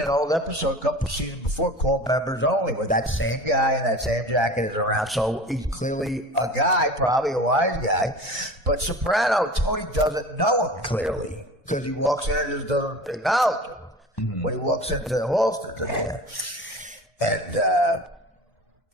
an old episode a couple seasons before called Members Only, where that same guy in that same jacket is around. So he's clearly a guy, probably a wise guy. But Soprano, Tony doesn't know him clearly because he walks in and just doesn't acknowledge him. Mm-hmm. When he walks into Halston's in there. And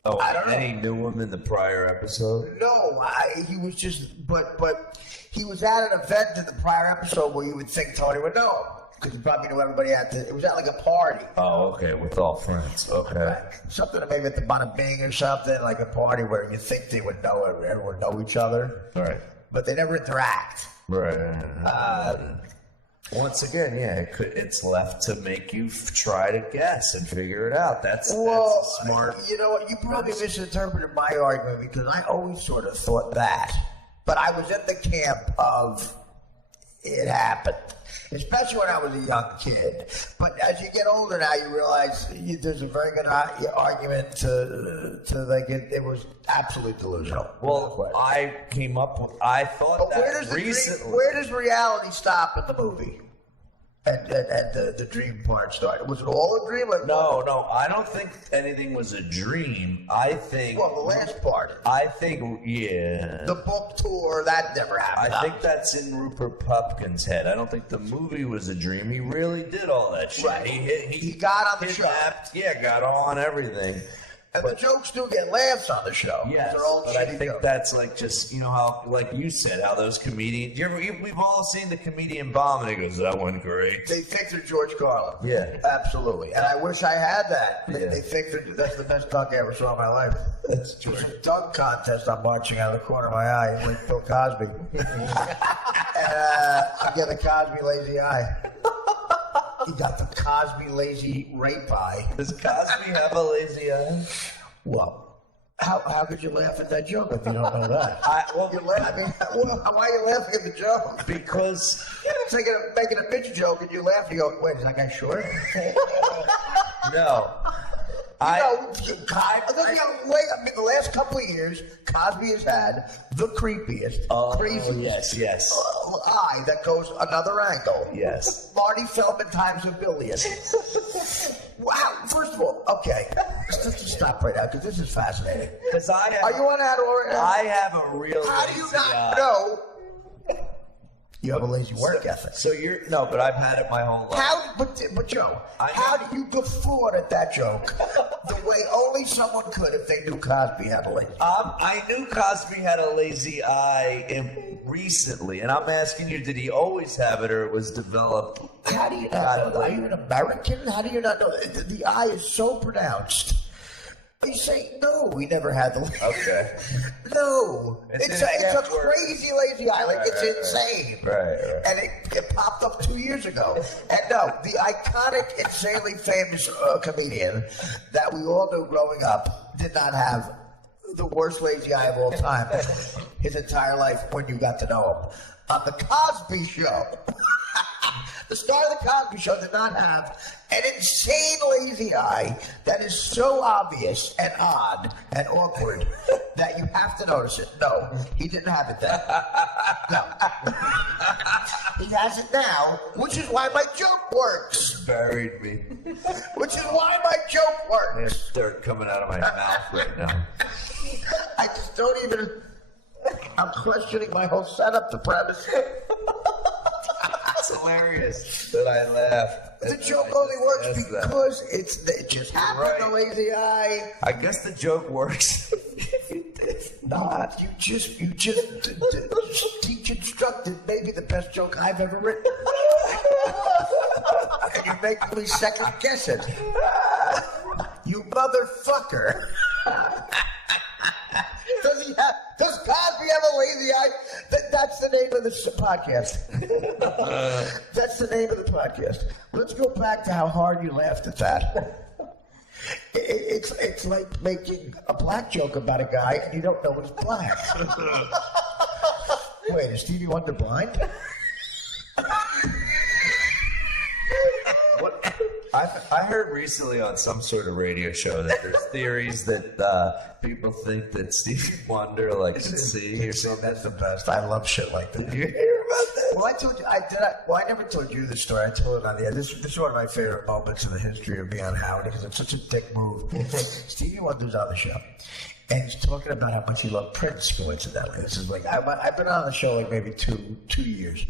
I don't know. And he knew him in the prior episode? No, he was just, but he was at an event in the prior episode where you would think Tony would know him. Because he probably knew everybody it was at like a party. Oh, okay, with all friends. Okay. Right. Something maybe at the Bada Bing or something, like a party where you think they would know everyone know each other. Right. But they never interact. Right. Once again, it's left to make you try to guess and figure it out. That's smart. You know what? You probably misinterpreted my argument because I always sort of thought that. But I was in the camp of it happened. Especially when I was a young kid. But as you get older now, you realize there's a very good argument to like it was absolutely delusional. Well, I thought that recently. Where does reality stop in the movie? And the dream part started. Was it all a dream? No, I don't think anything was a dream. I think... Well, the last part. I think, yeah. The book tour, that never happened. I think that's in Rupert Pupkin's head. I don't think the movie was a dream. He really did all that shit. Right. He got on the show. Yeah, got on everything. And the jokes do get laughs on the show. Yes, but I think that's like just, you know, how, like you said, how those comedians... we've all seen the comedian bomb, and he goes, that went great. They think they're George Carlin. Yeah. Absolutely. And I wish I had that. They think that's the best dunk I ever saw in my life. That's George. There's a dunk contest I'm watching out of the corner of my eye with Bill Cosby. And I get the Cosby lazy eye. He got the Cosby lazy rape eye. Does Cosby have a lazy eye? Well, how could you laugh at that joke if you don't know that? You're laughing. Why are you laughing at the joke? Because it's like making a bitch joke and you laugh and you go, wait, is that guy short? No. The last couple of years, Cosby has had the creepiest, craziest eye that goes another angle. Yes. Marty Feldman times a billion. Wow. First of all, okay. Let's just stop right now because this is fascinating. Are you on that already? I have a real How do you not know? You have a lazy work ethic. So but I've had it my whole life. But Joe, how do you guffaw at that joke the way only someone could if they knew Cosby had a lazy eye? I knew Cosby had a lazy eye recently, and I'm asking you, did he always have it or it was developed? How do you not know? Are you an American? How do you not know? The eye is so pronounced. You say, no, we never had the lazy eye. Okay. No. It's a crazy lazy eye. Like, it's insane. Right. And it popped up 2 years ago. And no, the iconic, insanely famous comedian that we all knew growing up did not have the worst lazy eye of all time his entire life when you got to know him. On the Cosby Show, the star of the Cosby Show did not have an insane lazy eye that is so obvious and odd and awkward that you have to notice it. No, he didn't have it then. No. He has it now, which is why my joke works. Buried me. Which is why my joke works. There's dirt coming out of my mouth right now. I just don't even... I'm questioning my whole setup, the premise. It's hilarious that I laughed. The joke only works because it just happened, the lazy eye. I guess the joke works. Not. You just teach instructed maybe the best joke I've ever written. And you're making me second guess it. You motherfucker. Does Cosby have a lazy eye? That's the name of the podcast. That's the name of the podcast. Let's go back to how hard you laughed at that. It's like making a black joke about a guy and you don't know he's black. Wait, is Stevie Wonder blind? I heard recently on some sort of radio show that there's theories that people think that Stevie Wonder can see or something. That's the best. I love shit like that. Did you hear about that? Well, I told you. I never told you the story. I told it on the air. This is one of my favorite moments in the history of me on Howard because it's such a dick move. Stevie Wonder's on the show, and he's talking about how much he loved Prince. Coincidentally, this is like I've been on the show like maybe two years,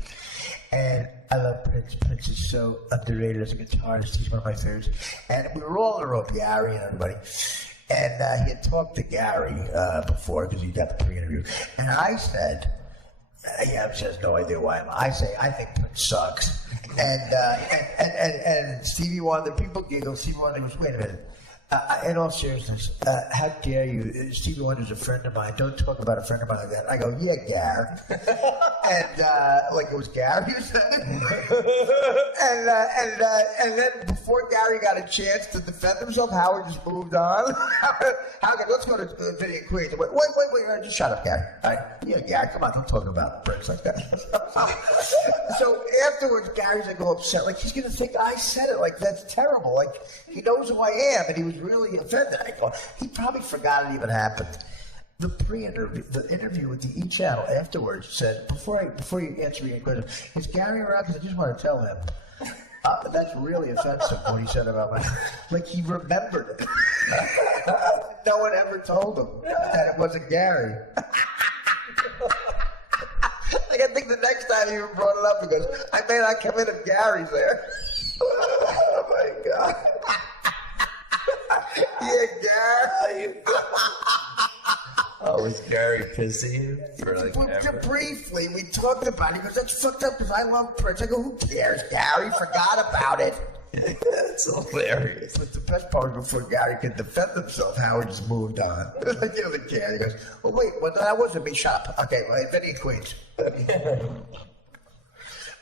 and I love Prince. Prince is so underrated as a guitarist. He's one of my favorites. And we were all in a room, Gary and everybody. And he had talked to Gary before because he got the pre-interview. And I said, he has no idea why I think Prince sucks. And Stevie Wonder, people giggle. Stevie Wonder goes, wait a minute. In all seriousness, how dare you? Stevie Wonder's a friend of mine. Don't talk about a friend of mine like that. I go, yeah, Gar. And like it was Gary who said it. And then before Gary got a chance to defend himself, Howard just moved on. Howard, let's go to Vinny and Queens. Wait, just shut up, Gary. All right, yeah, Gary, come on, don't talk about Prince like that. So afterwards, Gary's like all upset, like he's gonna think I said it, like that's terrible. Like he knows who I am, and he was really offended. I go, he probably forgot it even happened. The interview with the E! Channel afterwards said, before you answer your question, is Gary around? Because I just want to tell him. That's really offensive what he said about my... Like, he remembered it. No one ever told him that it wasn't Gary. Like, I think the next time he brought it up, he goes, I may not come in if Gary's there. Oh, my God. Yeah, Gary. Oh, was Gary pissing you for like ever? Briefly, we talked about it. He goes, that's fucked up because I love Prince. I go, who cares? Gary forgot about it. That's hilarious. But the best part was before Gary could defend himself, Howard just moved on. Like, you know, the kid. He goes, well, wait, well, that wasn't me. Shut up. Okay, well, Vinny and Queens.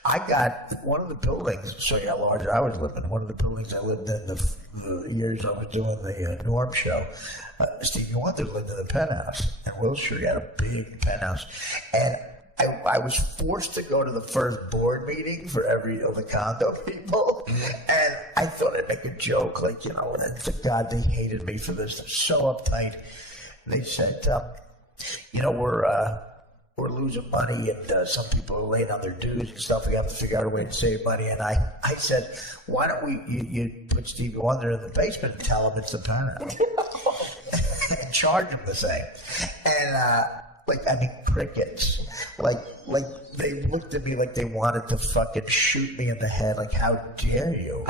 I got one of the buildings, show you how large I was living, one of the buildings I lived in the years I was doing the Norm show. Stevie Wonder lived in the penthouse in Wilshire. He had a big penthouse. And I was forced to go to the first board meeting for every of the condo people. And I thought I'd make a joke, like, you know, thank God they hated me for this. They're so uptight. They said, you know, we're losing money, and some people are late on their dues and stuff. We have to figure out a way to save money. And I said, why don't you put Stevie Wonder in the basement and tell him it's the penthouse? And charge him the same. And, crickets. Like, they looked at me like they wanted to fucking shoot me in the head. Like, how dare you?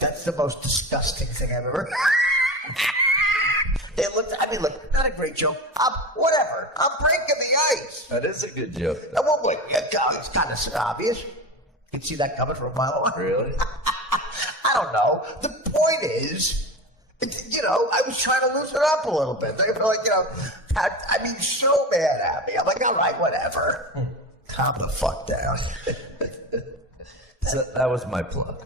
That's the most disgusting thing I've ever They looked, look, not a great joke. Whatever. I'm breaking the ice. That is a good joke. Well, wait, it's kind of obvious. You can see that coming from a mile away. Really? I don't know. The point is, you know, I was trying to loosen it up a little bit. They were like, you know, so mad at me. I'm like, all right, whatever. Calm the fuck down. So that was my plug.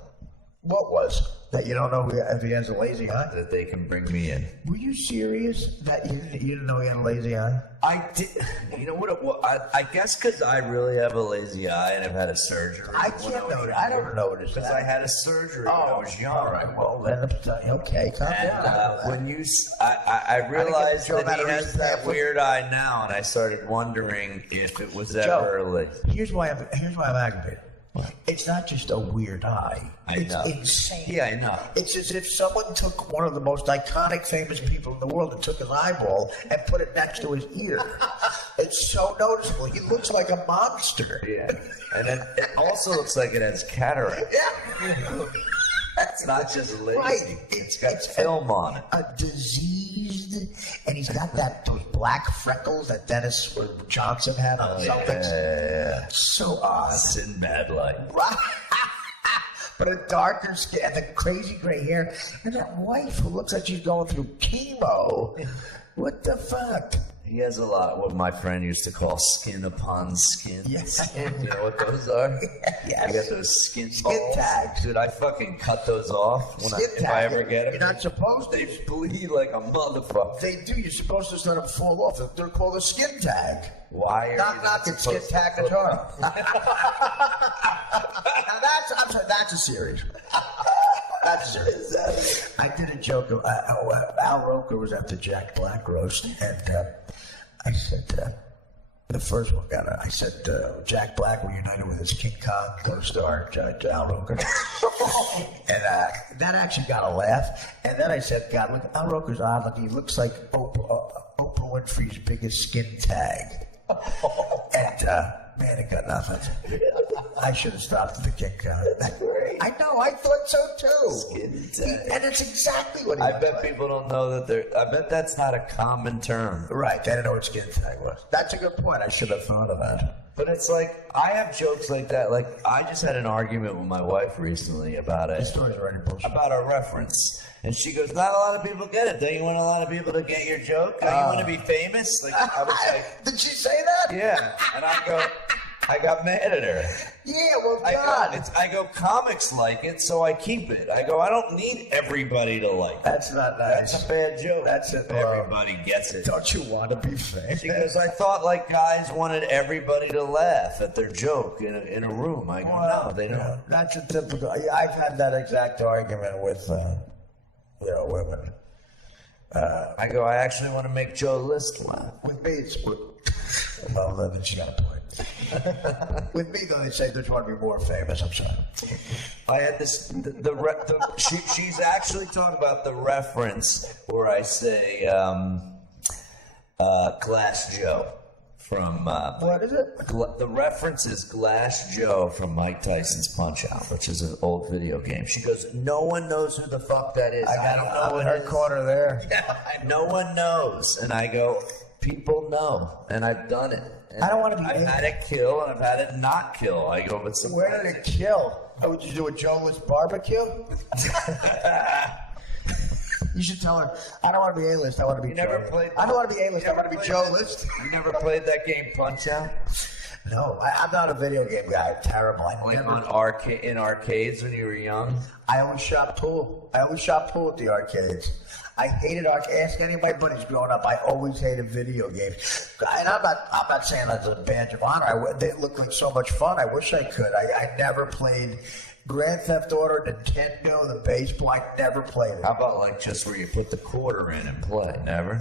What was? That you don't know if he has a lazy eye? That they can bring me in. Were you serious that you didn't know he had a lazy eye? I did. You know what? I guess because I really have a lazy eye and I've had a surgery. I can't know that. I don't know what it's because I had a surgery when I was young. All right. Well, then, okay, calm down. When I realized that he has that weird eye now, and I started wondering if it was ever like. Here's why I'm aggravated. It's not just a weird eye. It's insane. Yeah, I know. It's as if someone took one of the most iconic, famous people in the world and took his eyeball and put it next to his ear. It's so noticeable. He looks like a monster. Yeah. And then it also looks like it has cataract. Yeah. It's not just lazy. Right. It's got film on it. A diseased, and he's got those black freckles that Dennis Johnson had on something. Yeah. So odd. Sinbad like. Right. But a darker skin and the crazy gray hair. And that wife who looks like she's going through chemo. What the fuck? He has a lot what my friend used to call skin upon skin. Yes. You know what those are? Yes. I got those skin tags. Dude, I fucking cut those off if I ever get them. You're not supposed to. They bleed like a motherfucker. They do. You're supposed to let them fall off. They're called a skin tag. Why are you not the skin tag the jar? Now that's a series. That's serious. I did a joke. Al Roker was at the Jack Black roast, and I said, The first one got it. I said Jack Black reunited with his King Kong co-star, Al Roker. And that actually got a laugh. And then I said, God, look, Al Roker's odd looking. He looks like Oprah Winfrey's biggest skin tag. And, man, it got nothing. I should have stopped at the King Kong. I know, I thought so too. Skin tag. And it's exactly what he I looks bet like. people don't know that I bet that's not a common term. Right, they didn't know what skin tag was. That's a good point. I should have thought of that. But it's like, I have jokes like that. Like, I just had an argument with my wife recently about The story's already bullshit. about a reference. And she goes, not a lot of people get it. Don't you want a lot of people to get your joke? Don't you want to be famous? Like, I was like, did she say that? yeah. And I got mad at her. Yeah, well, God. I go, comics like it, so I keep it. I go, I don't need everybody to like it. That's not nice. That's a bad joke. That's it. Everybody gets it. Don't you want to be famous? She goes, I thought like guys wanted everybody to laugh at their joke in a room. I go, no, they don't. Yeah, that's a typical. Yeah, I've had that exact argument with, women. I go, I actually want to make Joe List laugh. With me, it's. Well, then she got a point. With me, though, they say they just want to be more famous. I'm sorry. I had this. She's actually talking about the reference where I say Glass Joe from. What is it? The reference is Glass Joe from Mike Tyson's Punch Out, which is an old video game. She goes, no one knows who the fuck that is. I don't know what her it is. corner there. Yeah, no one knows. And I go, people know, and I've done it. And I don't want to be. I've had it kill, and I've had it not kill. I go, but some. Where did it kill? Oh, would you do a Joe-less barbecue? You should tell her, I don't want to be A-list, I want to be You never Joe. played- I don't want to be A-list, I You want to be never Joe-list. You never played that game Punch Out? No, I'm not a video game guy. Terrible. Like in arcades when you were young? I always shot pool. I always shot pool at the arcades. I hated arcades. Ask any of my buddies growing up. I always hated video games. And I'm not saying that's a badge of honor. They look like so much fun. I wish I could. I never played Grand Theft Auto, Nintendo, the baseball. I never played it. How about like just where you put the quarter in and play? Never?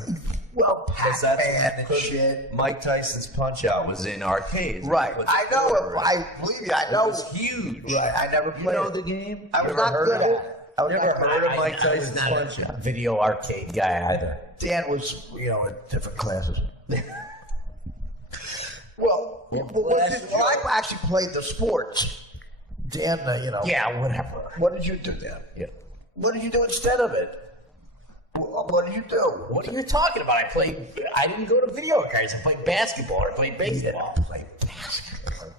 Well, Pac-Man and Because shit. Mike Tyson's Punch Out was in arcades. Right. You put the I know quarter it. in. I believe you. I know. It was huge. Right. I never You played know it. the game? I You was ever not heard good of at it? it. I was You not never good heard of at Mike it. Tyson's not Punch a Out? video arcade guy either. Dan was, in different classes. Well, I actually played the sports. Dan, Yeah, whatever. What did you do, Dan? Yeah. What did you do instead of it? What did you do? What are you talking about? I didn't go to video games. I played basketball or I played baseball. Play basketball.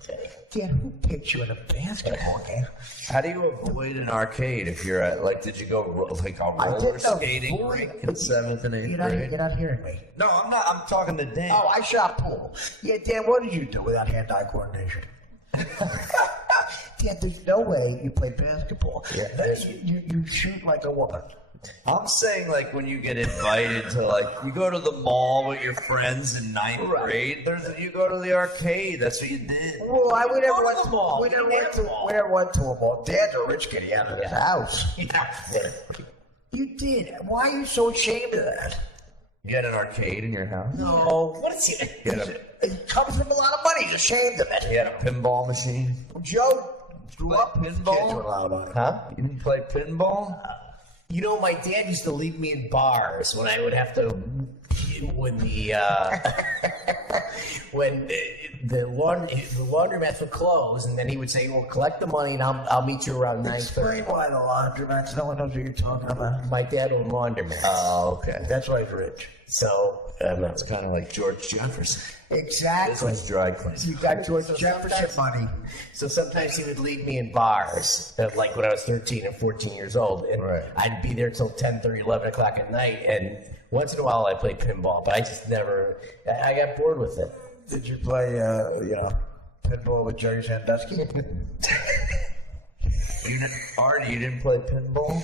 Dan, who picked you in a basketball game? How do you avoid an arcade if you're at, like, did you go like a I roller didn't skating avoid- rink in 7th and 8th You're grade? not hearing me. No, I'm not. I'm talking to Dan. Oh, I shot pool. Yeah, Dan, what did you do without hand-eye coordination? Dan, there's no way you play basketball. Yeah, You shoot like a woman. I'm saying, like, when you get invited to, like, you go to the mall with your friends in 9th grade, you go to the arcade. That's what you did. Well, we never to went the to mall. We never We went went to to the mall. we never went to a mall. Dad's a rich kid. He had his house. Yeah. You did. Why are you so ashamed of that? You had an arcade in your house? No. What is he? It comes from a lot of money. He's ashamed of it. You had a pinball machine? Joe grew up Pinball? Kids were loud about it. Huh? You didn't play pinball? My dad used to leave me in bars when I would have to, when the laundromats would close, and then he would say, "Well, collect the money, and I'll meet you around 9:30." Explain why the laundromats. No one knows what you're talking about. My dad owned laundromats, Oh, okay. That's why he's rich. so It's kind of like George Jefferson. This Exactly. was dry cleaning. You got George Jefferson money. So sometimes he would leave me in bars, like when I was 13 and 14 years old, and Right. I'd be there till 10:30, 11 o'clock at night, and once in a while I played pinball, but I just never, I got bored with it. Did you play, pinball with Jerry Sandusky? Artie, you didn't play pinball?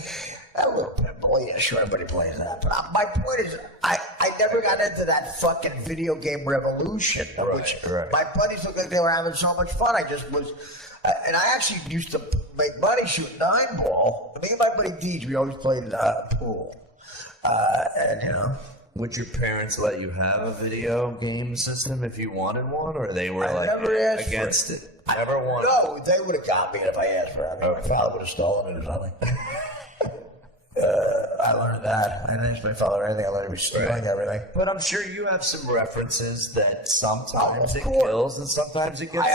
A little pinball, yeah, sure, everybody plays that. But my point is, I never got into that fucking video game revolution. Right. My buddies looked like they were having so much fun. I just was, and I actually used to make money shooting 9-ball. Me and my buddy Deej, we always played pool. Would your parents let you have a video game system if you wanted one, or they were against it? Never wanted. No, they would have got me if I asked for it. I mean, my father would have stolen it or something. I learned that. I didn't ask my father anything. I learned he was stealing everything. But I'm sure you have some references that sometimes it kills and sometimes it gets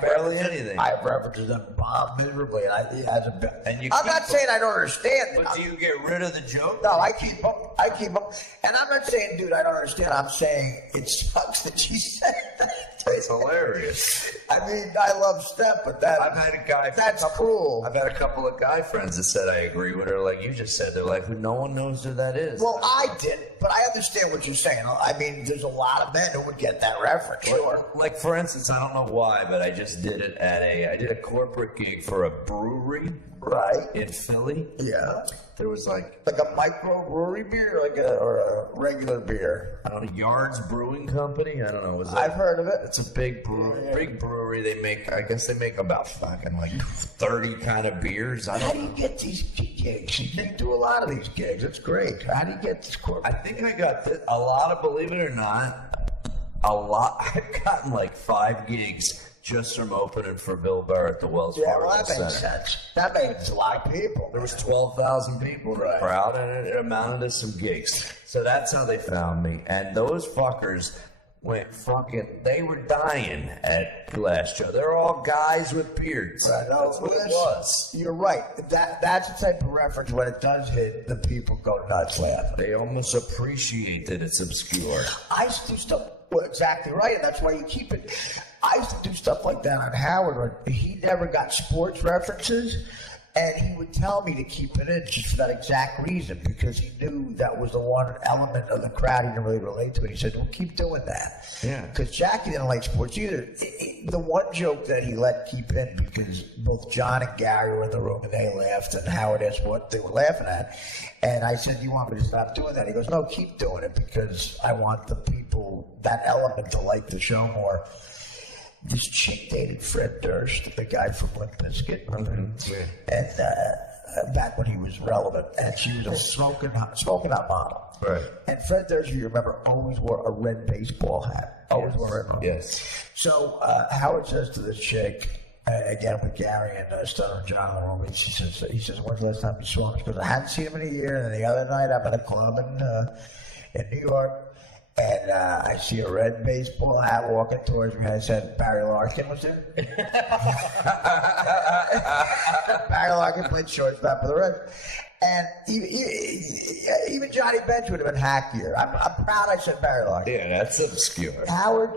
barely anything. I have references that bomb miserably. And I'm not saying I don't understand it. But do you get rid of the joke? No, I keep them. And I'm not saying, dude, I don't understand. I'm saying it sucks that she said that. It's hilarious. I mean, I love Steph, but I've had a guy. That's cruel. I've had a couple of guy friends that said I agree with her, like you just said. They're like, no one knows who that is. Well, I didn't, but I understand what you're saying. I mean, there's a lot of men who would get that reference. Sure. Like for instance, I don't know why, but I just did it I did a corporate gig for a brewery. Right. In Philly. Yeah. There was like a micro brewery beer, or a regular beer. I don't know, Yards Brewing Company. I don't know. I've heard of it. It's a big brewery. They make about fucking like 30 kind of beers. How do you get these gigs? You do a lot of these gigs. It's great. How do you get this corporate? I think I got a lot of, believe it or not, I've gotten like 5 gigs just from opening for Bill Burr at the Wells Fargo that Center. makes sense. That makes a lot of people. There was 12,000 people in the crowd, and it amounted to some gigs. So that's how they found me. And those fuckers went they were dying at last show. They're all guys with beards. Right. That's what it was. You're right. That's the type of reference when it does hit, the people go nuts laughing. They almost appreciate that it's obscure. I used to do stuff. Well, exactly right, and that's why you keep it. I used to do stuff like that on Howard, where he never got sports references, and he would tell me to keep it in just for that exact reason, because he knew that was the one element of the crowd he didn't really relate to. And he said, well, keep doing that. Yeah. Because Jackie didn't like sports either. The one joke that he let keep in, because both John and Gary were in the room and they laughed, and Howard asked what they were laughing at. And I said, you want me to stop doing that? He goes, no, keep doing it, because I want the people, that element, to like the show more. This chick dated Fred Durst, the guy from Limp Bizkit, and back when he was relevant, and she was a smoking hot model. Right. And Fred Durst, if you remember, always wore a red baseball hat. Always wore it. Yes. So Howard says to this chick, again with Gary and Stunner and John in the room, he says, when's the last time you saw him? She goes, I hadn't seen him in a year. And then the other night, I'm at a club in New York. And I see a red baseball hat walking towards me. And I said, Barry Larkin was there? Barry Larkin played shortstop for the Reds. And even Johnny Bench would have been hackier. I'm proud I said Barry Larkin. Yeah, that's obscure. Howard,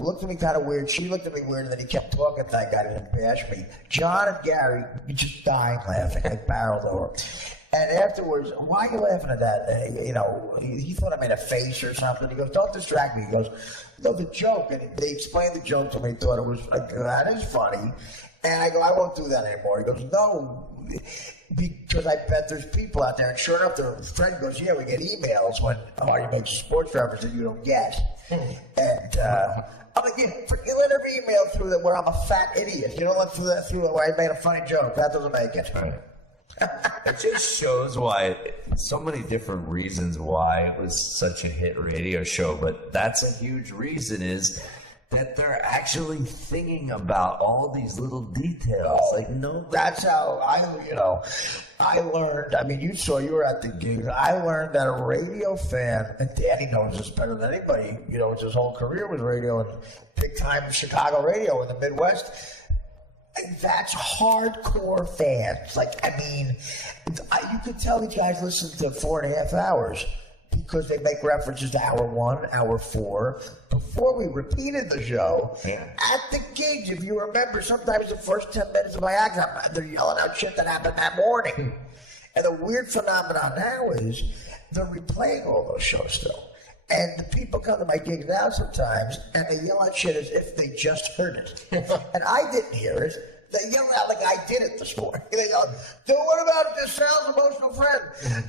looked at me kind of weird. She looked at me weird, and then he kept talking to that guy and bash me. John and Gary just dying laughing. They barreled over. And afterwards, why are you laughing at that? He thought I made a face or something. He goes, don't distract me. He goes, no, the joke. And they explained the joke to me. He thought it was, that is funny. And I go, I won't do that anymore. He goes, no, because I bet there's people out there. And sure enough, their friend goes, yeah, we get emails when Artie makes a sports reference that you don't get. And I'm like, you let every email through that where I'm a fat idiot. You don't let through where I made a funny joke. That doesn't make it. Right. It just shows why, so many different reasons why it was such a hit radio show, but that's a huge reason is that they're actually thinking about all these little details. That's how I learned. I mean, you were at the gig. I learned that a radio fan, and Danny knows this better than anybody, his whole career was radio and big time Chicago radio in the Midwest. And that's hardcore fans. You could tell these guys listen to 4.5 hours because they make references to hour 1, hour 4. Before we repeated the show, at the gigs, if you remember, sometimes the first 10 minutes of my act, they're yelling out shit that happened that morning. And the weird phenomenon now is they're replaying all those shows still. And the people come to my gigs now sometimes, and they yell out shit as if they just heard it. And I didn't hear it. They yell out like I did it this morning. They go, dude, what about this Sal's emotional friend?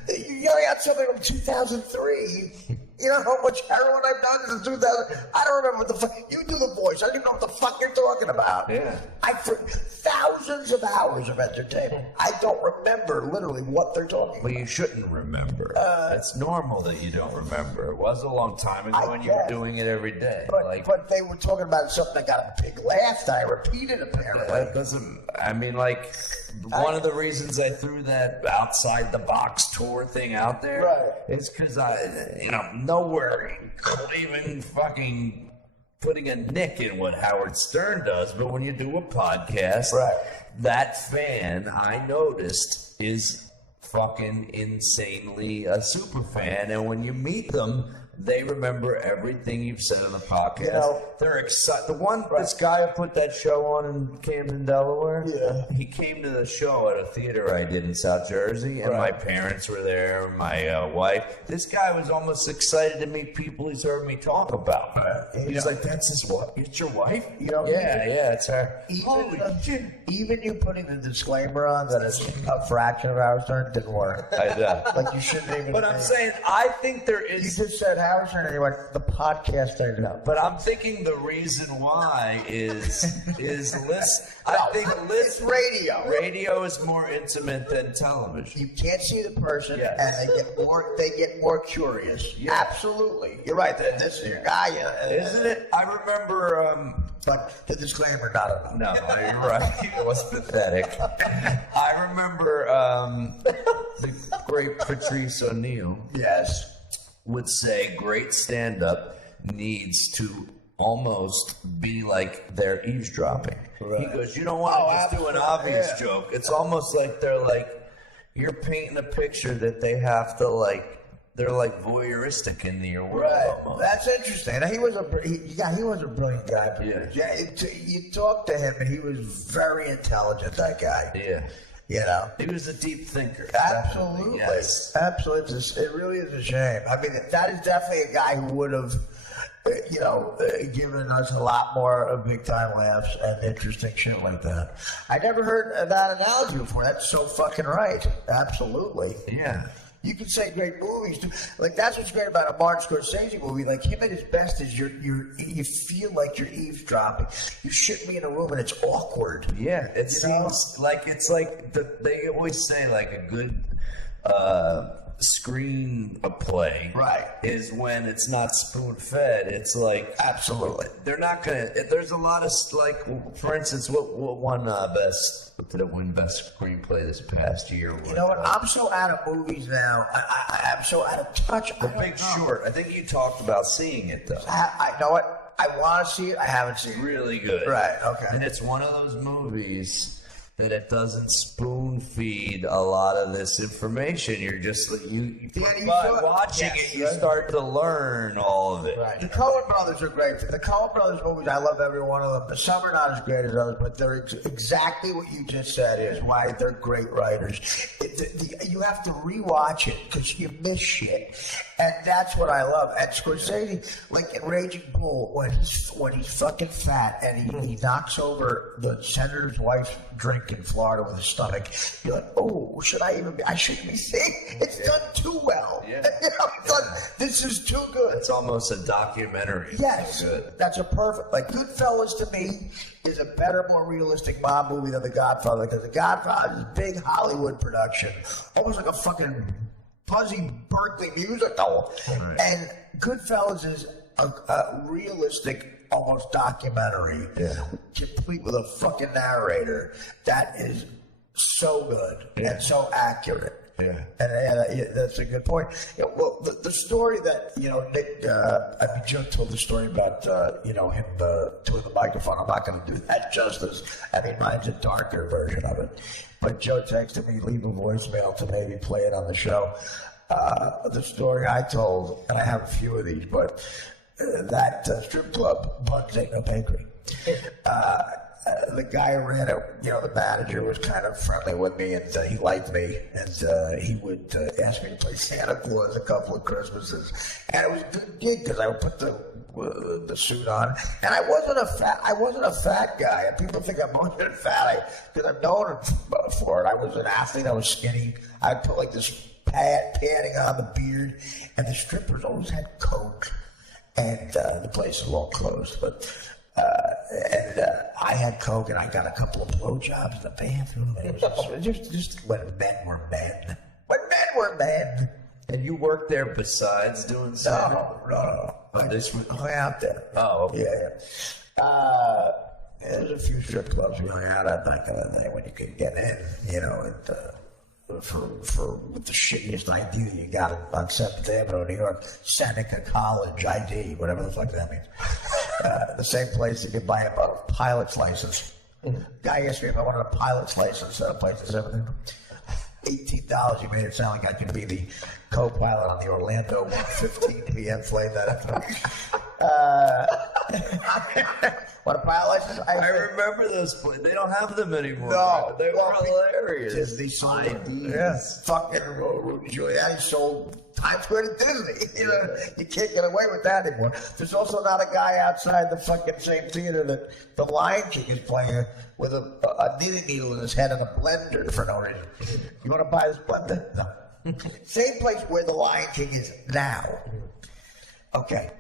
You're yelling out something from 2003. You know how much heroin I've done since 2000? I don't remember what the fuck. You do the voice. I don't even know what the fuck you're talking about. Yeah. Thousands of hours of entertainment. I don't remember literally what they're talking about. Well, you shouldn't remember. It's normal that you don't remember. It was a long time ago when you were doing it every day. But they were talking about something that got a big laugh that I repeated apparently. That doesn't, I mean, like, one of the reasons I threw that outside the box tour thing out there is because nowhere even fucking putting a nick in what Howard Stern does, but when you do a podcast, that fan, I noticed, is fucking insanely a super fan, and when you meet them, they remember everything you've said on the podcast. You know, they're excited. This guy who put that show on in Camden, Delaware, he came to the show at a theater I did in South Jersey, and my parents were there, my wife. This guy was almost excited to meet people he's heard me talk about. He's like, that's his wife? It's your wife? Yeah, it's her. Even you putting the disclaimer on that it's a fraction of Howard Stern didn't work. I know. Like, you shouldn't even. But I'm saying, I think there is. You just said Howard Stern, and you went, the podcast thing. But I'm thinking the reason why is list. I think it's radio. Radio is more intimate than television. You can't see the person, and they get more curious. Absolutely, you're right. This is your guy, isn't it? I remember. But the disclaimer, not enough. No, you're right. It was pathetic. I remember the great Patrice O'Neill. Yes. Would say great stand-up needs to almost be like they're eavesdropping. He goes, you don't want to just do an obvious joke. It's almost like they're like, you're painting a picture that they have to like, they're like voyeuristic in your world. Almost. That's interesting. He was a brilliant guy. You talked to him, and he was very intelligent. That guy. Yeah. You know, he was a deep thinker. Absolutely, yes. Absolutely. It really is a shame. I mean, that is definitely a guy who would have, given us a lot more big time laughs and interesting shit like that. I never heard that analogy before. That's so fucking right. Absolutely. Yeah. You can say great movies too. Like, that's what's great about a Martin Scorsese movie. Like, him at his best is you feel like you're eavesdropping. You shouldn't be in a room and it's awkward. Yeah, it seems like it's like they always say like a good screenplay is when it's not spoon fed. It's like absolutely they're not gonna. There's a lot of like, for instance, what won best? Did it win best screenplay this past year? You know what? I'm so out of movies now. I'm so out of touch. The Big Short. I think you talked about seeing it though. I know what. I want to see it. I haven't seen it. Really good. Right. Okay. And it's one of those movies that it doesn't spoon feed a lot of this information. You're just by watching it, you start to learn all of it. Right. The Coen brothers are great. The Coen brothers movies, I love every one of them. Some are not as great as others, but they're exactly what you just said is why they're great writers. You have to rewatch it because you miss shit, and that's what I love. And Scorsese, like in Raging Bull, when he's fucking fat and he knocks over the senator's wife's drink in Florida with his stomach, you're like, oh, I shouldn't be saying it's done too well. Yeah. This is too good. It's almost a documentary. Yes. So good. That's a perfect, like, Goodfellas to me is a better, more realistic mob movie than The Godfather, because The Godfather is a big Hollywood production, almost like a fucking buzzy Berkeley musical. Right. And Goodfellas is a realistic, almost documentary, complete with a fucking narrator that is so good and so accurate. Yeah, and that's a good point. Well, the story that Nick, Joe told the story about him to the microphone. I'm not going to do that justice. I mean, mine's a darker version of it. But Joe texted me, leave a voicemail to maybe play it on the show. The story I told, and I have a few of these, but that strip club, Bugs Ain't No Bakery. The guy who ran it, the manager was kind of friendly with me, and he liked me, and he would ask me to play Santa Claus a couple of Christmases, and it was a good gig because I would put the suit on, and I wasn't a fat guy, and people think I'm more than fat because I'm known for it. I was an athlete, I was skinny, I'd put like this panning on the beard, and the strippers always had coke, and the place was all closed. But I had coke, and I got a couple of blowjobs in the bathroom. And it was just when men were men. When men were men. And you worked there besides doing stand? No. I just hung out there. Oh, okay. Yeah. There's a few strip clubs we hung out at back in the day when you could get in, and for with the shittiest ID you got on 7th Avenue, New York, Seneca College ID, whatever the fuck that means. The same place you could buy a pilot's license. Guy asked me if I wanted a pilot's license at a place at 7th Avenue. $18. You made it sound like I could be the co-pilot on the Orlando 1:15 p.m. flight that afternoon. Want a pilot license? I remember those places. They don't have them anymore. No. They were hilarious. Disney sold IDs. Fucking Giuliani sold Times Square to Disney. You can't get away with that anymore. There's also not a guy outside the fucking same theater that the Lion King is playing with a knitting needle in his head and a blender for no reason. You want to buy this blender? No. Same place where the Lion King is now. Okay.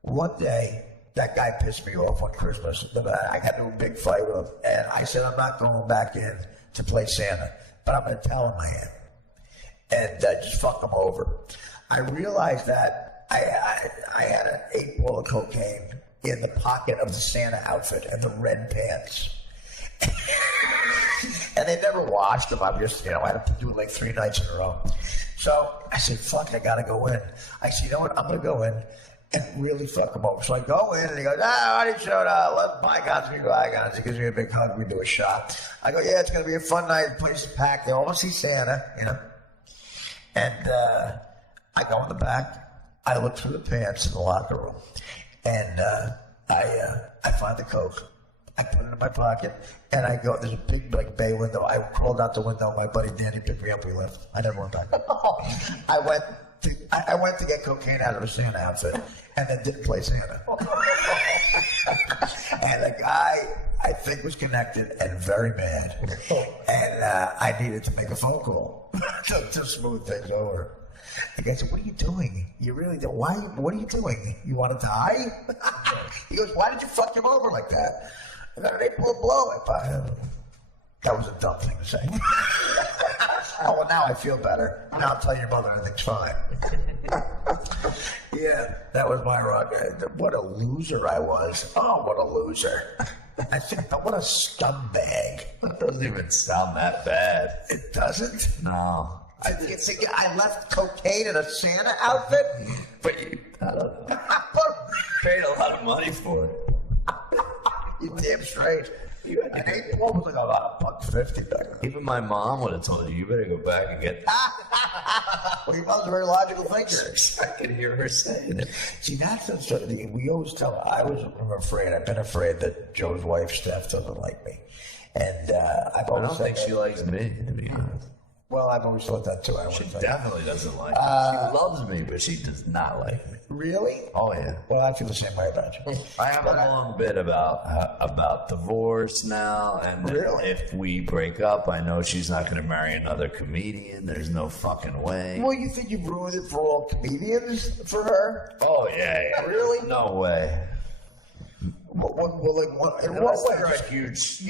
One day, that guy pissed me off on Christmas. I got into a big fight with him, and I said, I'm not going back in to play Santa, but I'm going to tell him I am. And just fuck him over. I realized that I had an 8-ball of cocaine in the pocket of the Santa outfit and the red pants. And they never washed them. I just, I had to do it like 3 nights in a row. So I said, fuck, I got to go in. I said, you know what, I'm going to go in and really fuck him over. So I go in, and he goes, I already showed up. Let bygones be bygones. He gives me a big hug. We do a shot. I go, yeah, it's going to be a fun night. The place is packed. They almost see Santa, And I go in the back. I look through the pants in the locker room. And I find the coke. I put it in my pocket, and I go, there's a big bay window. I crawled out the window. My buddy Danny picked me up. We left. I never went back. I went to get cocaine out of a Santa outfit, and then didn't play Santa. And the guy, I think, was connected and very mad. And I needed to make a phone call to smooth things over. The guy said, what are you doing? You really don't. Why? What are you doing? You want to die? He goes, why did you fuck him over like that? And then they blow it. That was a dumb thing to say. Oh, well, now I feel better. Now I'll tell your mother everything's fine. Yeah, that was my rock. What a loser I was. Oh, what a loser. I think, what a scumbag. It doesn't even sound that bad. It doesn't? No. I left cocaine in a Santa outfit? But you paid a lot of money for it. You're damn straight. An 8-ball was like a $1.50 back then. Even my mom would have told you better go back and get. Well, your mom's a very logical thinker. I could hear her saying it. See, that's we always tell her. I've been afraid that Joe's wife, Steph, doesn't like me. And I don't think she likes me, to be honest. Well, I've always thought that too. She definitely doesn't like me. She loves me, but she does not like me. Really? Oh, yeah. Well, I feel the same way about you. I have a long bit about divorce now, and really? If we break up, I know she's not going to marry another comedian. There's no fucking way. Well, you think you've ruined it for all comedians for her? Oh, yeah. Really? No way. Well, in what way? You're a huge.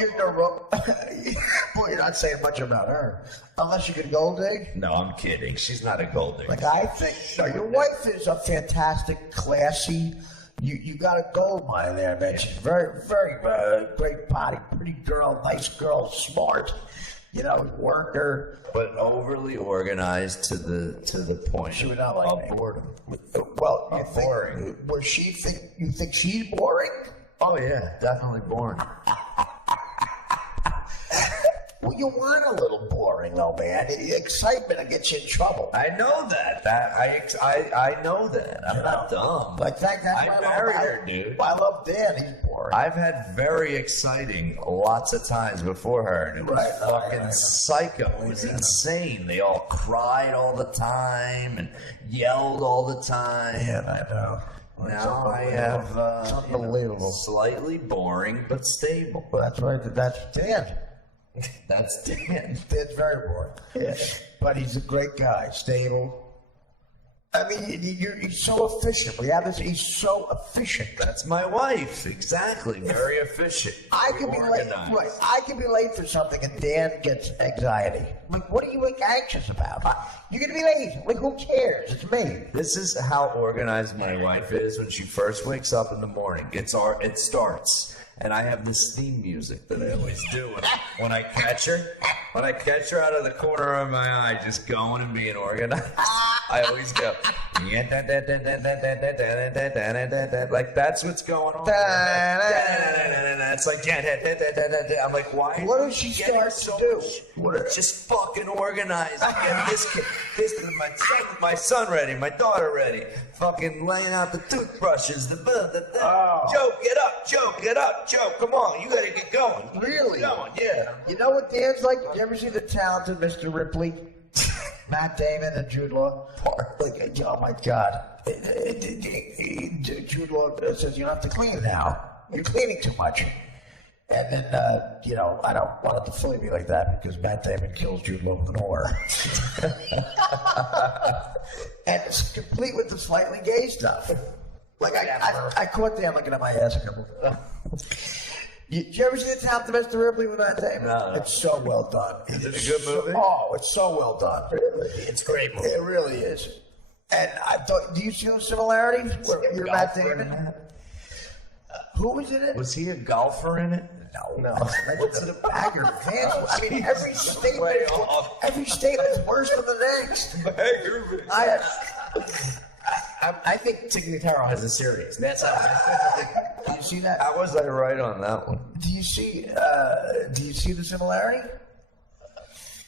Well, you're not saying much about her. Unless you can gold dig? No, I'm kidding. She's not a gold digger. Like, I think, your wife is a fantastic, classy, you got a gold mine there, man. She's very, very great body, pretty girl, nice girl, smart, worker. But overly organized to the point. She would not like boredom. Well, boring. You think she's boring? Oh, yeah, definitely boring. Well, you weren't a little boring, though, man. Excitement will get you in trouble. I know that. I know that. I'm not dumb. Like that's I married her, dude. I love Dan. He's boring. I've had very exciting lots of times before her, and it was fucking psycho. It was insane. They all cried all the time and yelled all the time. Yeah, I know. Now I have unbelievable. Slightly boring but stable. Well, that's right. That's Dan. That's Dan. Dan's very boring. Yeah. But he's a great guy, stable. I mean, he's so efficient. We have this. He's so efficient. That's my wife. Exactly. Very efficient. I can be late. Right. I can be late for something, and Dan gets anxiety. Like, what are you anxious about? You're gonna be late. Like, who cares? It's me. This is how organized my wife is when she first wakes up in the morning. It starts. And I have this theme music that I always do when I catch her. When I catch her out of the corner of my eye, just going and being organized, I always go, like that's what's going on. It's like, I'm like, why? What does she start to do? Just fucking organize. Get this my son ready, my daughter ready. Fucking laying out the toothbrushes, Joe, get up, Joe, come on, you gotta get going. Really? Going, yeah. You know what Dan's like? You ever see the talented Mr. Ripley? Matt Damon and Jude Law? Like, oh my God. Jude Law says, you don't have to clean now. You're cleaning too much. And then, I don't want it to fully be like that because Matt Damon kills Jude Law with an oar. And it's complete with the slightly gay stuff. Like, I caught Dan looking at my ass a couple of times. Did you ever see the Talented Mr. Ripley with Matt Damon? No. It's so well done. Is it a good movie? It's so well done. Really? It's a great movie. It really is. And I thought, do you see those similarities? You're Matt Damon. Who was in it? Was he a golfer in it? No. What's it about? Haggard fans. I mean, every statement's worse than the next. I think Tignataro has a series. That's how. Do you see that? How was I right on that one? Do you see the similarity?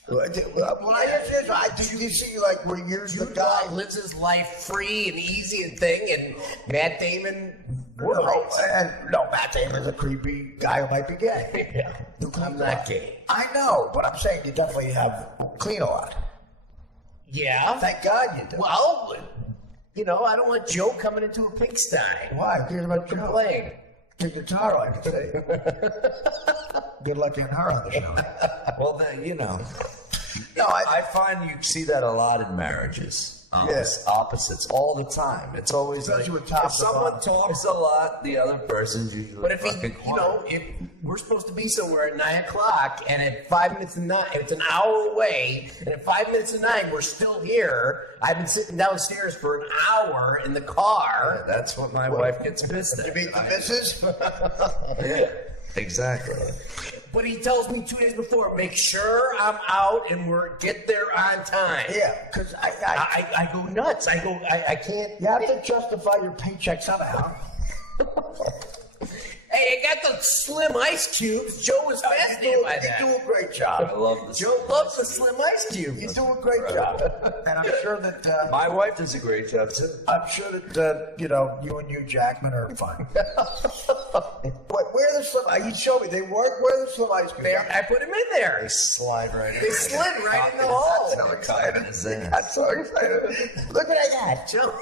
When I answer this, do you see like where you're the guy lives his life free and easy and thing, and Matt Damon. No, Matt Damon's a creepy guy who might be gay. Yeah. I'm not gay. I know, but I'm saying you definitely have clean a lot. Yeah. Thank God you do. Well, I don't want Joe coming into a pigsty. Why? Here's about Complain. Tignataro, I can say. Good luck getting her on the show. Well, then, No, I find you see that a lot in marriages. Yes. Opposites all the time. It's always like, Especially with top if someone talks a lot, the other person's usually But if fucking quiet. if we're supposed to be somewhere at 9 o'clock, and at 5 minutes to 9, it's an hour away, and at 5 minutes to 9, we're still here. I've been sitting downstairs for an hour in the car. Yeah, that's what my wife gets pissed at. You meet the missus? Yeah, exactly. But he tells me 2 days before, make sure I'm out and get there on time. Yeah, because I go nuts. I can't. You have to justify your paycheck somehow. Hey, I got the Slim Ice Cubes. Joe was fascinated by that. You do a great job. I love this. Joe loves the Slim Ice Cubes. You do a great job. And I'm sure that... My wife does a great job, too. I'm sure that, you and Hugh Jackman are fine. Where are the Slim... You showed me. They work. Where are the Slim Ice Cubes? I put him in there. They slide right in. They slid right in the hole. I'm so excited. Excited. I'm so excited. Look at that. Joe.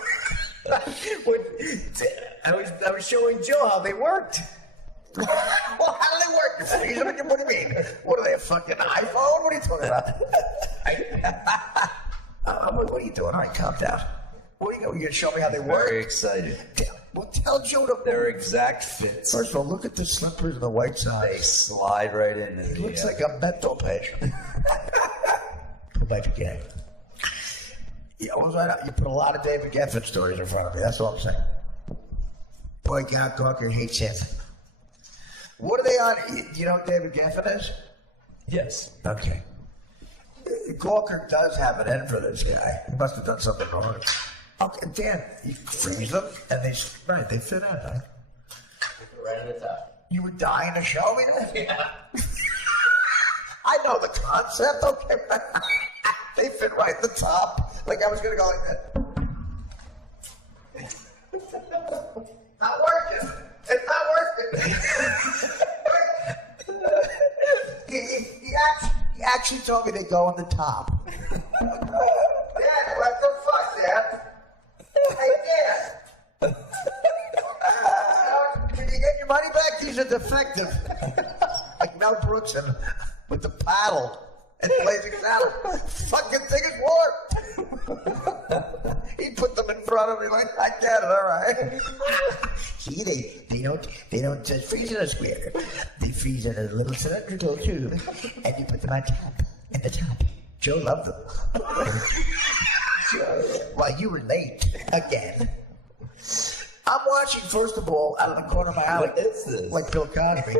I was showing Joe how they worked. Well, how do they work? What do you mean? What are they, a fucking iPhone? What are you talking about? What are you doing? All right, calm down. What are you going to show me how they work? Very excited. Well, tell Joe to... Their exact fits. First of all, look at the slippers and the white They socks. slide right in. It looks like a mental patient. Who might be gay. Yeah, you put a lot of David Geffen stories in front of me. That's all I'm saying. Boy, God, Gawker hates him. What are they on? Do you know what David Geffen is? Yes. Okay. Gawker does have an end for this guy. He must have done something wrong. Okay, Dan, you freeze them, and they fit out, huh? Right on the top. You were dying to show me that? Yeah. I know the concept, okay. They fit right at the top. Like I was going to go like that. Not working. It's not working. he actually told me they go on the top. Dad, what the fuck, Dad? Hey, Dad. Can you get your money back? These are defective. Like Mel Brooks and with the paddle and Blazing Saddles. Fucking thing is warped. He put them in front of me like, I get it, all right. See, they don't just freeze in a square. They freeze in a little cylindrical tube, and you put them on top, and the top. Joe loved them. Well, you were late again. I'm watching, first of all, out of the corner of my eye. What is this? Like Bill Cosby.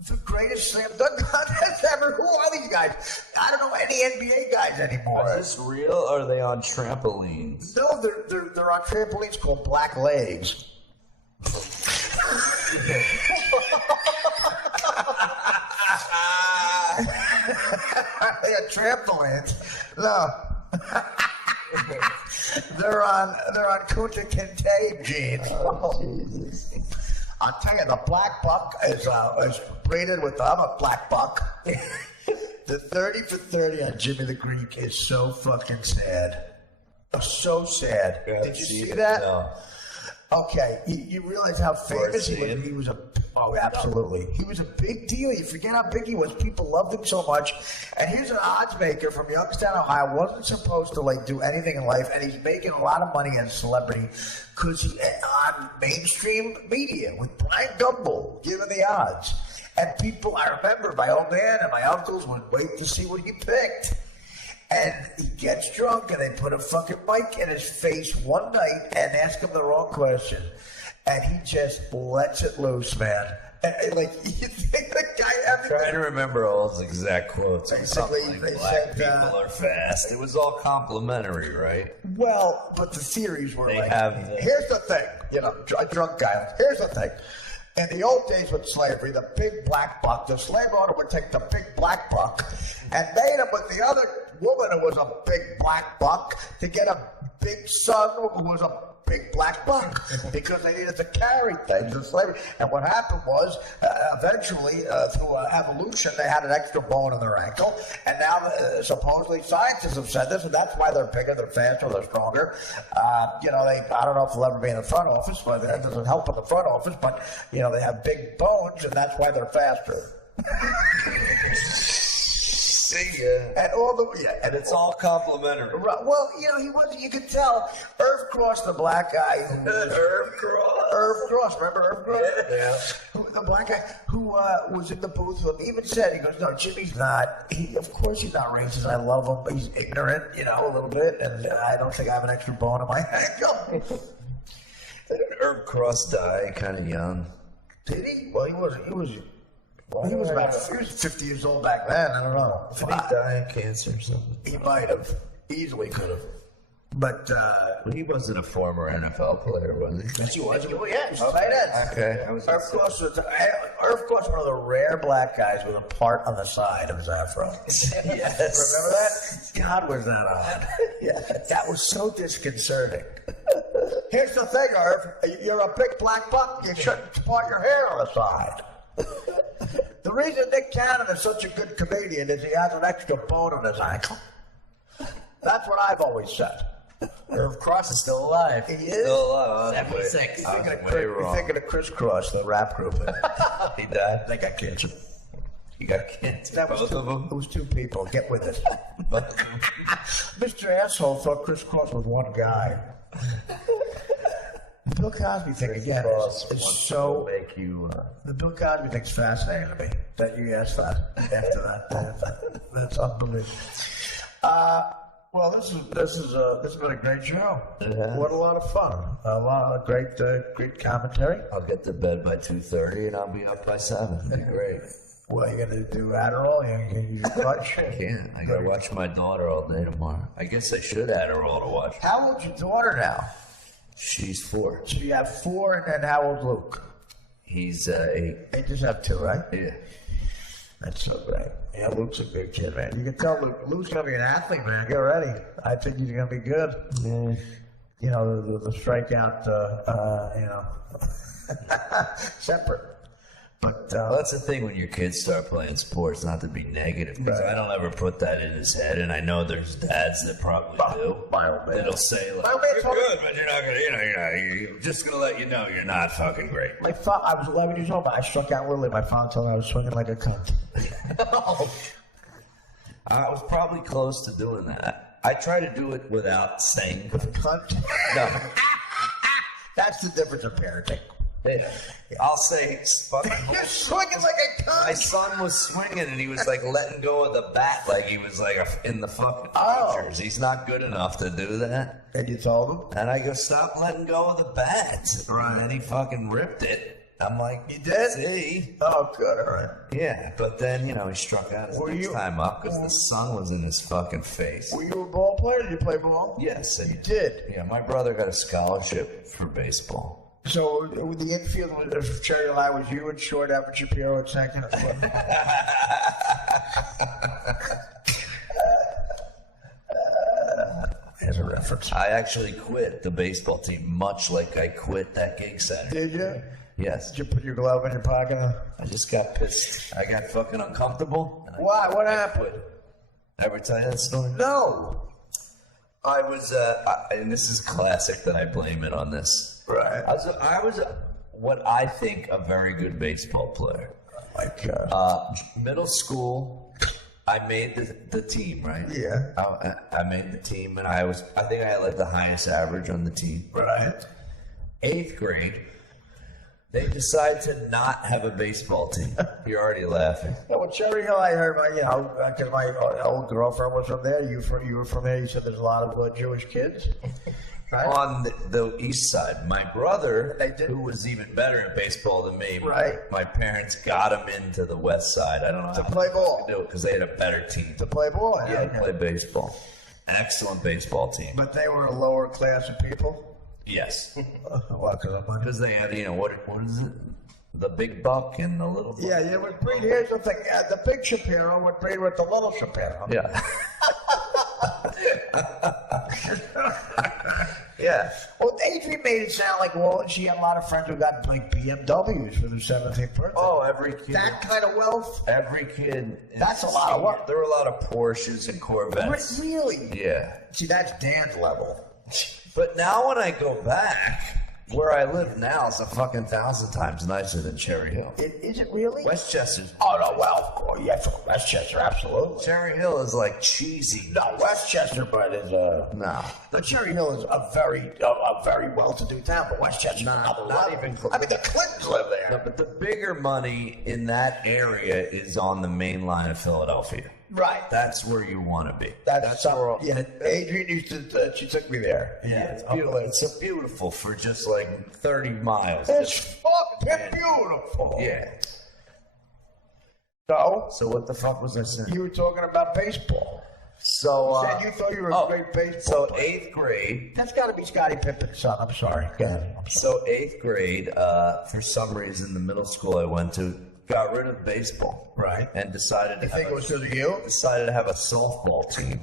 The greatest slam dunk contest ever. Who are these guys? I don't know any NBA guys anymore. Is this real or are they on trampolines? No, they're on trampolines called black legs. They got trampolines. No. They're on Kunta Kinte, Gene. Oh, Jesus. I'll tell you, the black buck is rated with. I'm a black buck. The 30 for 30 on Jimmy the Greek is so fucking sad. So sad. Yeah, Did you see that? No. Okay, you realize how famous he was. scene. He was absolutely. He was a big deal. You forget how big he was. People loved him so much. And here's an odds maker from Youngstown, Ohio. Wasn't supposed to do anything in life, and he's making a lot of money as a celebrity because he's on mainstream media with Brian Gumbel giving the odds. And people, I remember my old man and my uncles would wait to see what he picked. And he gets drunk, and they put a fucking mic in his face one night and ask him the wrong question. And he just lets it loose, man. And you think the guy I'm trying to remember all his exact quotes. It was Basically, something they like, black said, people are fast. It was all complimentary, right? Well, but the theories were They like, have here's the thing, a drunk guy, here's the thing. In the old days with slavery, the big black buck, the slave owner would take the big black buck and mate him with the other woman who was a big black buck to get a big son who was a big black buck because they needed to carry things in slavery. And what happened was, eventually, through evolution, they had an extra bone in their ankle. And now, supposedly, scientists have said this, and that's why they're bigger, they're faster, they're stronger. I don't know if they'll ever be in the front office, but it doesn't help in the front office, but, they have big bones, and that's why they're faster. And it's all complimentary. Well, he wasn't. You could tell. Irv Cross, the black guy. Irv Cross. Remember Irv Cross? Yeah. The black guy who was in the booth with him even said, he goes, no, Jimmy's not. Of course he's not racist. I love him, but he's ignorant, a little bit, and I don't think I have an extra bone in my ankle. Didn't Irv Cross die kind of young? Did he? Well, he was about 50 years old back then. I don't know. Did he die of cancer or something? He might have. Easily could have. But he wasn't a former NFL player, was he? yes, he was. Tight ends. Okay. Irv Cross was one of the rare black guys with a part on the side of his afro. Yes. Remember that? God, was that odd? Yeah. That was so disconcerting. Here's the thing, Irv. You're a big black buck. You shouldn't part your hair on the side. The reason Nick Cannon is such a good comedian is he has an extra bone in his ankle. That's what I've always said. Irv Cross is still alive. He is? Still alive. 76. You're thinking of Chris Cross, the rap group. He died. They got cancer. He got cancer. That was Both of them. It was two people. Get with it. Both of them. Mr. Asshole thought Chris Cross was one guy. The Bill Cosby thing again is so. Make you. The Bill Cosby thing's fascinating to me. That you asked that after that. That's unbelievable. Well, this has been a great show. Yeah. What a lot of fun. A lot of great commentary. I'll get to bed by 2:30 and I'll be up by 7. That'd be great. Well, you gonna do Adderall? You gonna use clutch? I can't. I gotta watch my daughter all day tomorrow. I guess I should add her all to watch. How old's your daughter now? She's 4. So you have 4, and then how old's Luke? He's 8. They just have 2, right? Yeah. That's so great. Yeah, Luke's a good kid, man. You can tell Luke's gonna be an athlete, man. Get ready. I think he's gonna be good. Yeah. The strikeout, separate. But that's the thing when your kids start playing sports, not to be negative, because I don't ever put that in his head, and I know there's dads that probably do. My old man. That'll say, like, you're good, but you're not going to, you're just going to let you know you're not fucking great. I was 11 years old, but I struck out Lily. My father told me I was swinging like a cunt. I was probably close to doing that. I try to do it without saying Cunt? no. That's the difference of parenting. I'll say, fucking. You're swinging like a cunt. My son was swinging and he was like letting go of the bat like he was like in the fucking majors. He's not good enough to do that. And you told him? And I go, stop letting go of the bat. Right. And he fucking ripped it. I'm like, you did? See? Oh, good, all right. Yeah, but then, he struck out his next time up because the sun was in his fucking face. Were you a ball player? Did you play ball? Yes. You did? Yeah, my brother got a scholarship for baseball. So the infield of Cherry Lie was you and short Albert Shapiro at second? As a reference. I actually quit the baseball team, much like I quit that gig center. Did you? Yes. Did you put your glove in your pocket? I just got pissed. I got fucking uncomfortable. Why? What happened? Ever tell you that story? No. I was, and this is classic that I blame it on this. Right. I was what I think a very good baseball player. Oh my God. Middle school, I made the team, right? Yeah. I made the team, and I think I had like the highest average on the team. Right. 8th grade, they decide to not have a baseball team. You're already laughing. Yeah, well, Cherry Hill, I heard, because my old girlfriend was from there. You were from there. You said there's a lot of Jewish kids. Right. On the east side, my brother, who was even better at baseball than me, my parents got him into the west side. I don't know to play ball. Do it because they had a better team to play ball. Yeah, to play baseball. Excellent baseball team. But they were a lower class of people. Yes. Well, because they had, what is it? The big buck and the little buck. Yeah, you would breed. Here's the thing: the big Shapiro would breed with the little Shapiro. Yeah. Yeah. Well, Adrian made it sound like, she had a lot of friends who got like BMWs for their 17th birthday. Oh, every kid. That kind of wealth. Every kid. That's a lot of work. There were a lot of Porsches and Corvettes. Really? Yeah. See, that's Dan's level. But now when I go back, where I live now is a fucking 1,000 times nicer than Cherry Hill. Is it really? Westchester's. Oh, no, well, yes, Westchester, absolutely. Cherry Hill is like cheesy. No, Westchester, but is no. The Cherry Hill is a very well-to-do town, but Westchester's not even close. I mean, the Clintons live there. No, but the bigger money in that area is on the main line of Philadelphia. Right. That's where you want to be. That's where. Yeah, Adrian used to. She took me there. Yeah, it's beautiful. It's beautiful for just like 30 miles. It's fucking beautiful. Yeah. So what the fuck was I saying? You were talking about baseball. So you said you thought you were a great baseball player. 8th grade. That's got to be Scottie Pippen's son. I'm sorry. Go ahead. So 8th grade, for some reason, the middle school I went to got rid of baseball. Right. And decided to think it was because of you? Decided to have a softball team.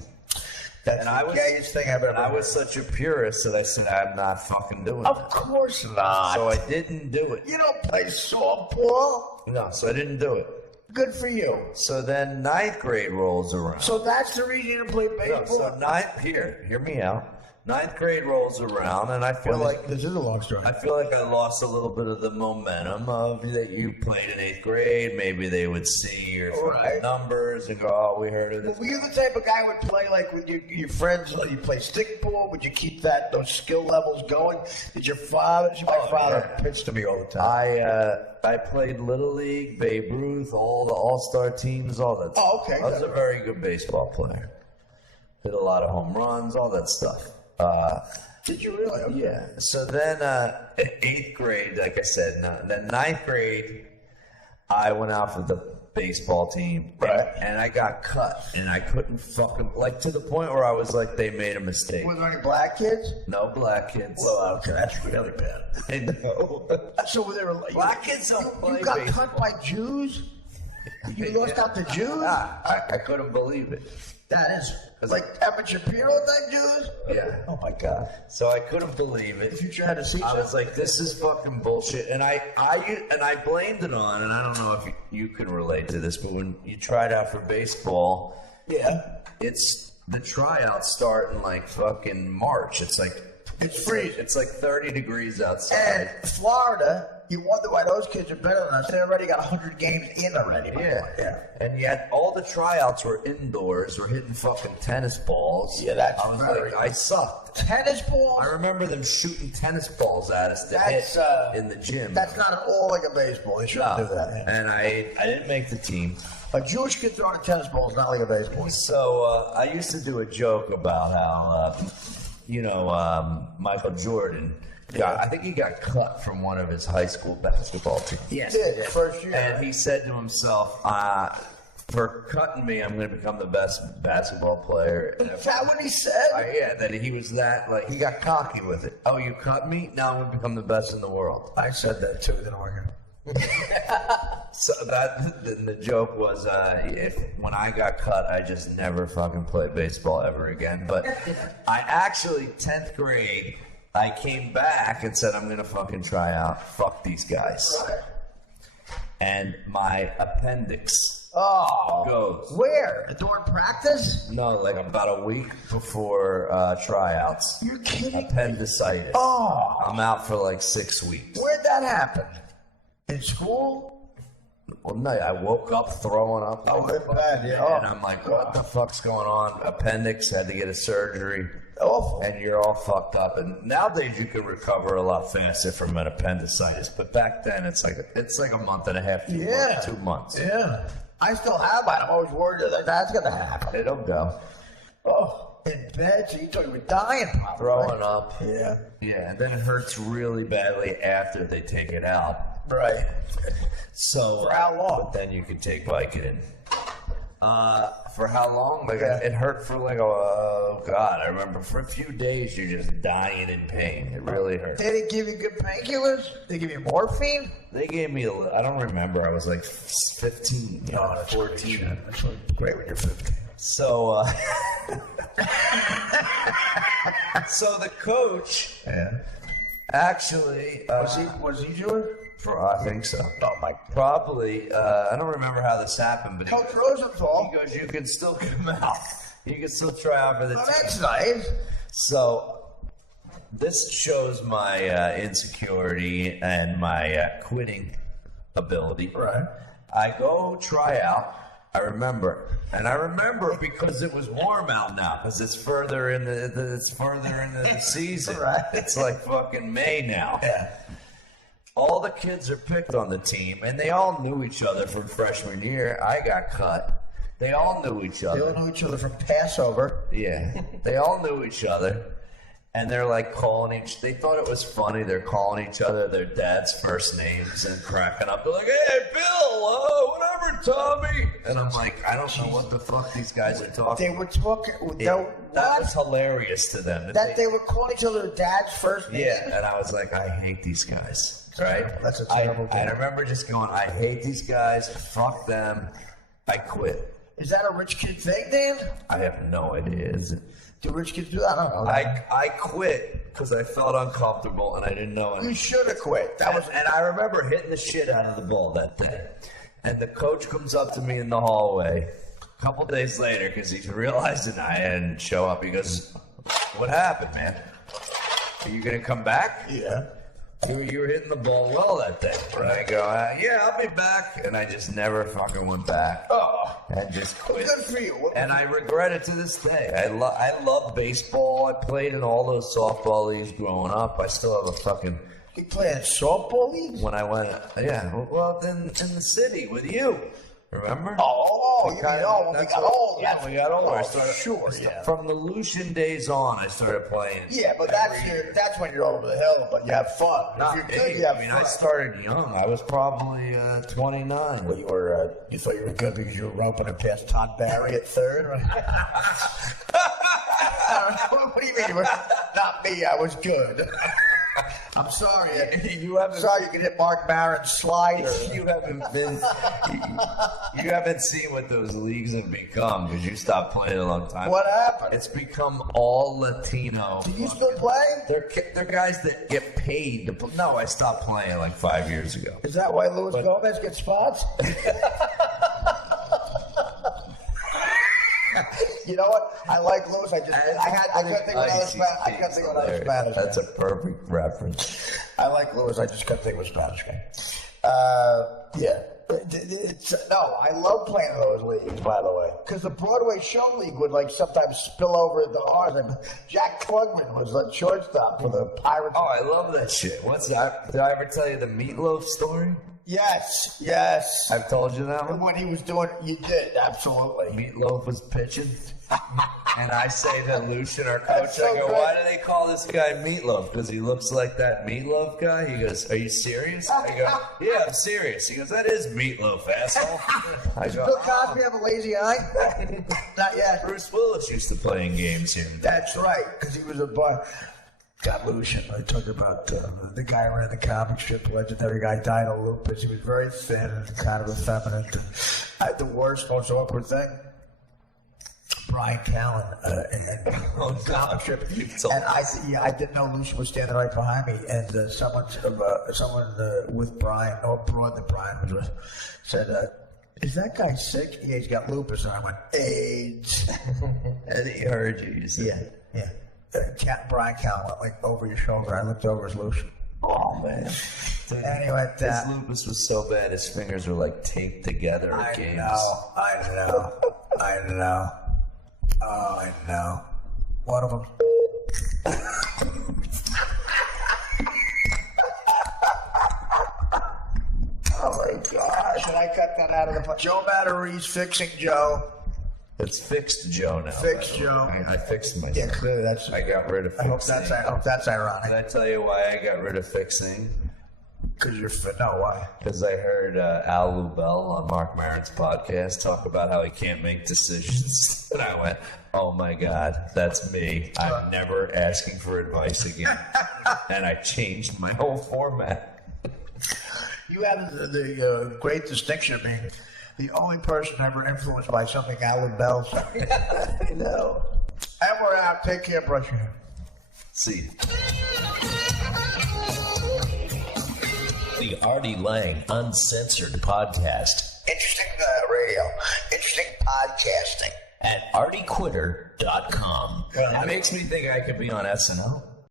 That's the gayest thing I've ever heard. I was such a purist that I said, I'm not fucking doing it. Of course not. So I didn't do it. You don't play softball. No, so I didn't do it. Good for you. So then 9th grade rolls around. So that's the reason you didn't play baseball? So hear me out. 9th grade rolls around, and I feel like this is a long story. I feel like I lost a little bit of the momentum of that you played in 8th grade. Maybe they would see your numbers and go, "Oh, we heard of this." Were you the type of guy who would play like with your friends? Like you play stickball? Would you keep those skill levels going? Did your father? My father pitched to me all the time. I played Little League, Babe Ruth, all the All-Star teams, all that. Oh, okay. I was a very good baseball player. Hit a lot of home runs, all that stuff. Did you really? Okay. Yeah. So then, 8th grade, like I said, then 9th grade, I went out for the baseball team, and I got cut, and I couldn't fucking to the point where I was like, they made a mistake. Were there any black kids? No black kids. Well, okay, that's really bad. I know. So were there black kids don't play You got baseball. cut by Jews? You lost out to Jews? I couldn't believe it. That is like Emmett Shapiro thing, Jews. Yeah. Oh my God. So I couldn't believe it. If you tried to see, I was like, "This is fucking bullshit," and I blamed it on, and I don't know if you can relate to this, but when you tried out for baseball, it's the tryouts start in like fucking March. It's freezing. It's like 30 degrees outside. And Florida. You wonder why those kids are better than us. They already got 100 games in already. Yeah. And yet all the tryouts were indoors. We're hitting fucking tennis balls. Yeah, that's I was like, I sucked. Tennis balls? I remember them shooting tennis balls at us to hit in the gym. That's not at all like a baseball. They shouldn't do that. Yeah. And I didn't make the team. A Jewish kid throwing a tennis ball is not like a baseball. So I used to do a joke about how, Michael Jordan... I think he got cut from one of his high school basketball teams. Yes, he did. First year. And he said to himself, for cutting me, I'm going to become the best basketball player. Is that what he said? Yeah, that he was that, like, he got cocky with it. Oh, you cut me? Now I'm going to become the best in the world. I said that too, didn't I? So the joke was, when I got cut, I just never fucking played baseball ever again. But I actually, 10th grade... I came back and said, I'm going to fucking try out. Fuck these guys. Right. And my appendix goes. Where? During practice? No, like about a week before tryouts. You're kidding? Appendicitis. Oh. I'm out for like 6 weeks. Where'd that happen? In school? Well, no, I woke up throwing up. Oh, it's bad, yeah. And I'm like, what the fuck's going on? Appendix, had to get a surgery. Awful. And you're all fucked up. And nowadays you can recover a lot faster from an appendicitis. But back then it's like a month and a half, 2 months. Yeah. I still have mine. I'm always worried that that's gonna happen. It'll go. Oh, in bed, so you thought you were dying probably. Throwing up. Yeah. Yeah, and then it hurts really badly after they take it out. Right. So for how long? But then you can take Vicodin. For how long? Like it hurt for like I remember for a few days you're just dying in pain. It really hurt. Did they give you good painkillers? Did they give you morphine? They gave me I don't remember. I was like 15, 14. That's great when you're 15. So so the coach actually was he Jewish? I think so. Oh my! Probably. I don't remember how this happened, but Coach Rosenthal. He goes, "You can still come out. You can still try out for the team." That's nice. So this shows my insecurity and my quitting ability. Right. I go try out. I remember because it was warm out now because it's further in the season. Right. It's like fucking May now. Yeah. All the kids are picked on the team, and they all knew each other from freshman year. I got cut. They all knew each other. They all knew each other from Passover. Yeah. They all knew each other. And they're like they thought it was funny. They're calling each other their dad's first names and cracking up. They're like, "Hey, Bill, whatever, Tommy." And I'm like, I don't know what the fuck these guys are talking. They were talking. That was hilarious to them. They were calling each other dad's first names? Yeah, and I was like, I hate these guys. Right? That's a terrible thing. I remember just going, I hate these guys. Fuck them. I quit. Is that a rich kid thing, Dan? I have no idea. Is it? Do rich kids do that? I don't know. I quit because I felt uncomfortable and I didn't know it. You should have quit. And I remember hitting the shit out of the ball that day. And the coach comes up to me in the hallway a couple days later because he realized that I didn't show up. He goes, "What happened, man? Are you going to come back?" Yeah. You were hitting the ball well that day. And I go, "Yeah, I'll be back." And I just never fucking went back. Oh. And just quit. Good for you. And I regret it to this day. I love baseball. I played in all those softball leagues growing up. I still have a fucking... You playing softball leagues? When I went... Yeah. Well, in the city with you. Remember? When we got old. Yeah, we got older. Yeah. From the Lucian days on, I started playing. Yeah, but that's when you're over the hill, but you have fun. Not if big. you're good, you have fun. I started young. I was probably 29. Well, you thought you were good because you were roping it past Todd Barry at third, right? What do you mean? Not me. I was good. I'm sorry. You haven't. Sorry, you can hit Mark Maron's slider. You haven't seen what those leagues have become because you stopped playing a long time. What happened? It's become all Latino. Do you still play? They're guys that get paid to play. No, I stopped playing like 5 years ago. Is that why Luis Gomez gets spots? You know what? I like Luis. I couldn't think of another Spanish. I couldn't think of another Spanish. That's a perfect reference. I like Luis. I just couldn't think of a Spanish guy. Yeah. No, I love playing those leagues, by the way, because the Broadway Show League would like sometimes spill over into ours. And Jack Klugman was the shortstop for the Pirates. Oh, I love that shit. What's that? Did I ever tell you the Meatloaf story? Yes. I've told you that one. When he was doing, you did absolutely. Meatloaf was pitching, and I say to Lucian, our coach, so I go, great. "Why do they call this guy Meatloaf? Because he looks like that Meatloaf guy." He goes, "Are you serious?" I go, "Yeah, I'm serious." He goes, "That is Meatloaf, asshole." I go, Bill Cosby have a lazy eye? Not yet. Bruce Willis used to play in games here. That's right, because he was a bar. God, Lucian, I talk about the guy who ran the comic strip, legendary guy, died of lupus. He was very thin and kind of effeminate. I had the worst, most awkward thing. Brian Callen in comic strip. And I didn't know Lucian was standing right behind me. And someone with Brian, or broad that Brian was with, said, "Is that guy sick?" "Yeah, he's got lupus." And I went, "AIDS." And he heard you. You said, Yeah. Brian Callen went like over your shoulder. I looked over as Lucian. "Oh man." Anyway, his lupus was so bad, his fingers were like taped together at games. I know. Oh, I know. One of them. Oh my God! Should I cut that out of the? Joe Mattery's fixing Joe. It's fixed Joe now. Fixed Joe. I fixed myself. Yeah, clearly that's. I got rid of I fixing. hope that's Did ironic. I tell you why I got rid of fixing? Because you're fit. No, why? Because I heard Al Lubell on Mark Maron's podcast talk about how he can't make decisions. And I went, "Oh my God, that's me. I'm never asking for advice again." And I changed my whole format. You have the great distinction of being the only person ever influenced by something Alan Bell said. I know. And we're out. Take care. Brush your hair. See. The Artie Lang Uncensored Podcast Interesting radio. Interesting podcasting. at artiequitter.com. It makes me think I could be on SNL.